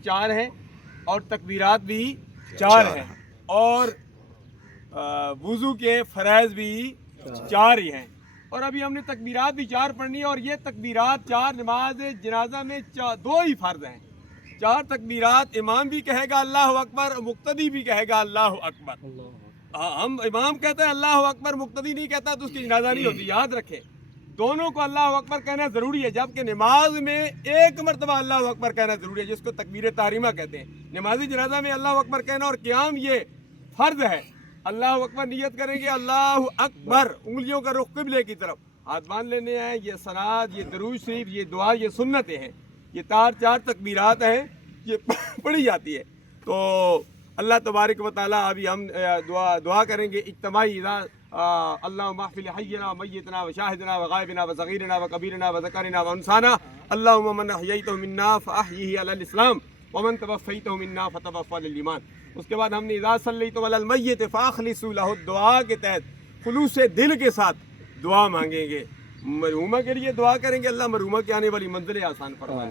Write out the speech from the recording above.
चार हैं और तकबीरात भी चार हैं और वुज़ू के फ़रज़ भी चार ही हैं। और अभी हमने तकबीरात भी चार पढ़नी है और ये तकबीरात चार नमाज जनाजा में दो ही फ़र्ज़ हैं। चार तकबीरात इमाम भी कहेगा अल्लाह अकबर, मुक्तदी भी कहेगा अल्लाह अकबर। हम इमाम कहते हैं अल्लाह अकबर, मुक्तदी नहीं कहता तो उसकी जनाजा नहीं होती, याद रखें। दोनों को अल्लाह अकबर कहना ज़रूरी है, जबकि नमाज में एक मरतबा अल्लाह अकबर कहना ज़रूरी है, जिसको तकबीर तारीमा कहते हैं। नमाजी जनाजा में अल्लाह अकबर कहना और क़याम ये फ़र्ज़ है। अल्लाह अकबर नियत करेंगे अल्लाह अकबर, उंगलियों का रुख क़िबले की तरफ, हाथ बांध लेने हैं। ये सलात, ये दरूद शरीफ, ये दुआ, ये सुन्नतें हैं। ये चार तकबीरात हैं, ये पढ़ी जाती है। तो अल्लाह तबारक व तआला अभी हम दुआ करेंगे इज्तिमाई अल्लाह महफिल हय्यना मय्यतना व शाहिदना व गायबना व सगीरना व कबीरना व ज़करना व उनसाना अल्लाहुम्मा मन अहयैतहु मिन्ना फअहयिही अलल इस्लाम व मन तवफ़्फ़ैतहु मिन्ना फतवफ़्फ़ा लिल ईमान। उसके बाद हमने इज़ा सल्लैतुम अलल मय्यित फ़अख़लिसू लहु दुआ के तहत खुलूस दिल के साथ दुआ मांगेंगे। मरहूमा के लिए दुआ करेंगे, अल्लाह मरहूमा की आने वाली मंजिलें आसान फरमाए।